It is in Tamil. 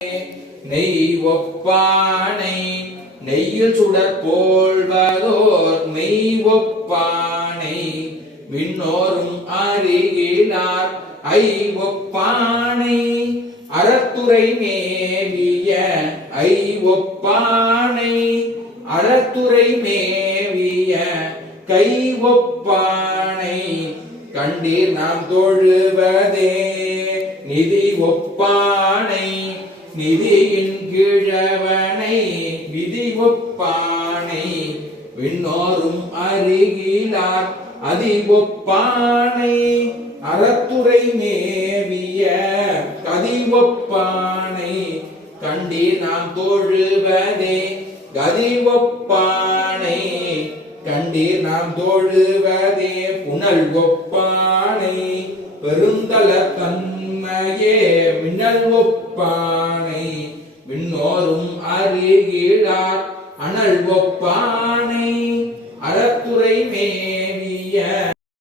நெய் ஒப்பானை நெய்யில் சுடர் போல்வதோர் மெய் ஒப்பானை விண்ணோரும் அறிகிலார் ஐ ஒப்பானை அறத்துறை மேவிய ஐ ஒப்பானை அறத்துறை மேவிய கை ஒப்பானை கண்டீர் நாம் தொழுவதே நிதி ஒப்பானை நிதியின் கிழவனை விதி ஒப்பானை விண்ணோரும் அறிகிலார் அதி ஒப்பானை அறத்துறை மேவிய கதி ஒப்பானை கண்டீர் நாம் தொழுவதே கதி ஒப்பானை கண்டீர் நாம் தொழுவதே புனல் ஒப்பானை பெருந்தல தன்மையே மின்னல் ஒப்பானை விண்ணோரும் அறிகிலார் அனல் ஒப்பானை அறத்துறை மேவிய